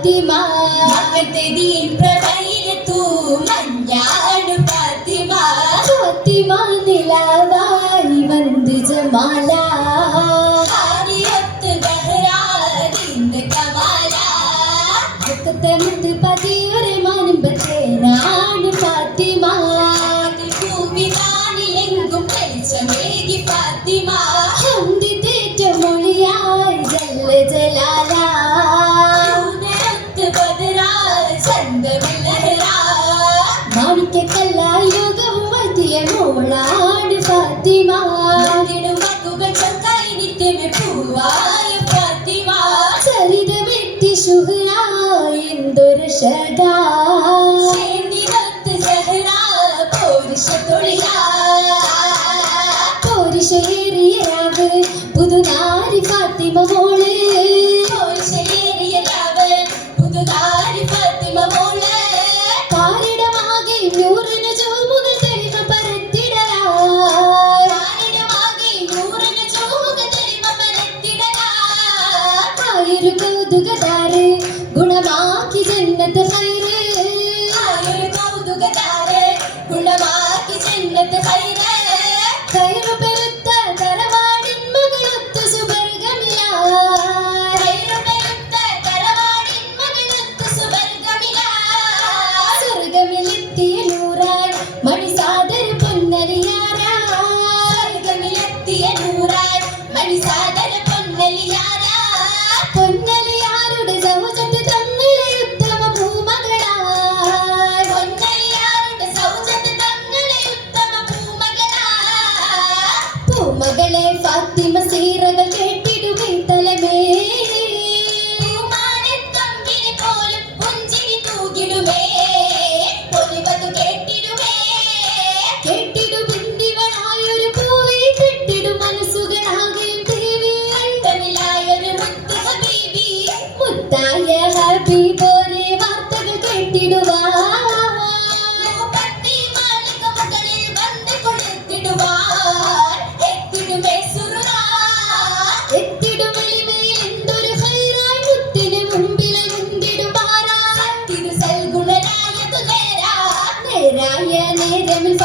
ഫാത്തിമ തേദിയിൽ പ്രഭയിലത്തു മഞ്ഞാണ് ഫാത്തിമ ഫാത്തിമ നിലവായി വന്ന് ജമാല ആരിയത്ത് ബഹ്റാദിന്റെ കമാല മുത്ത് പതിയൊരു മാനുമ്പത്തേനാണ് ഫാത്തിമ ഭൂമിതാനിലെങ്കും പരിച്ചമേകി ഫാത്തിമ ഹന്തി തേറ്റ മൊഴിയാ സുഹനായി ദുർഷകാ അന്തിമ സീറകൾ കേട്ടിടുകൈ തലമേ Happy birthday, വാർത്തകൾ കേട്ടിടുവാ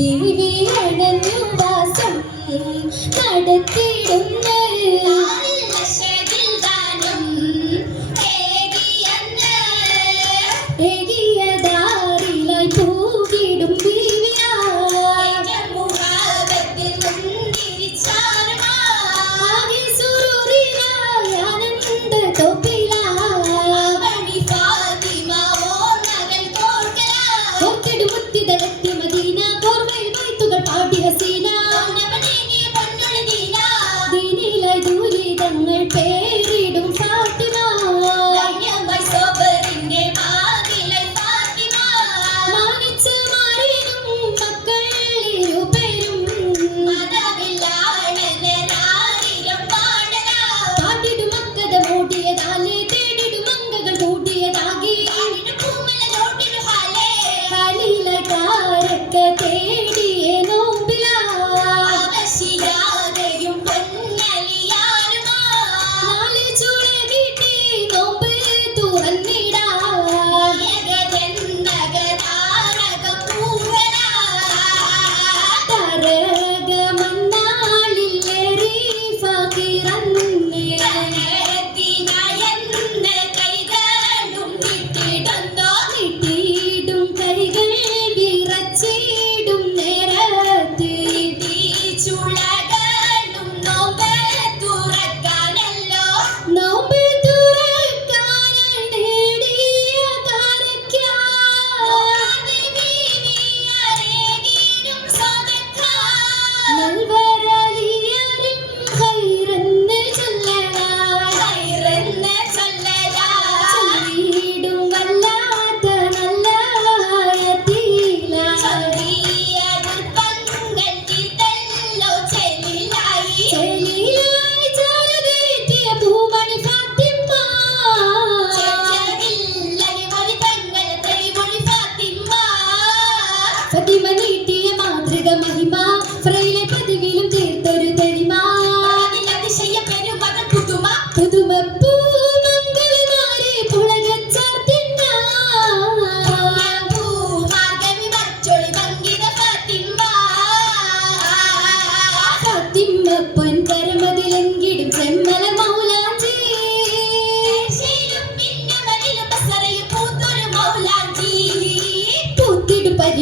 തിരികെ വാസം നടത്തി பேர்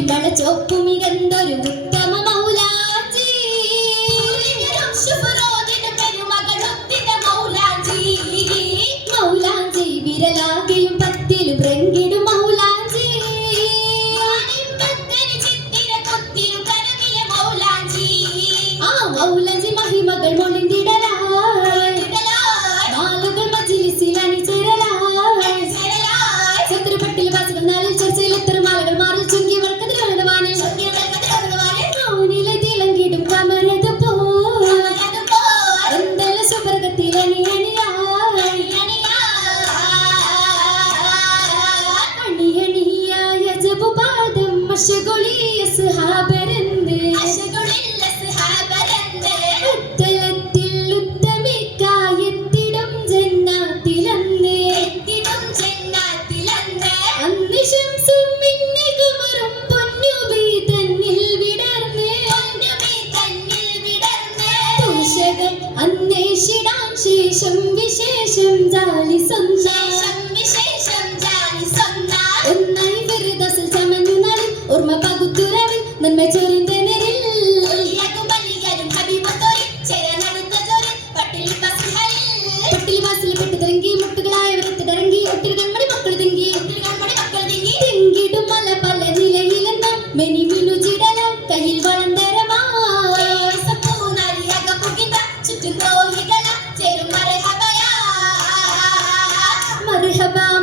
പരിമള ചോപ്പുമികന്തൊരു വിശേഷങ്ങൾ അന്വേഷിടാൻ ശേഷം വിശേഷം ജാലി സന്ദേശം വിശേഷം ജാലി ഒന്നായി ഓർമ്മ പകുത്തുരവിൽ നന്മ ചൊരിഞ്ഞു مرحبا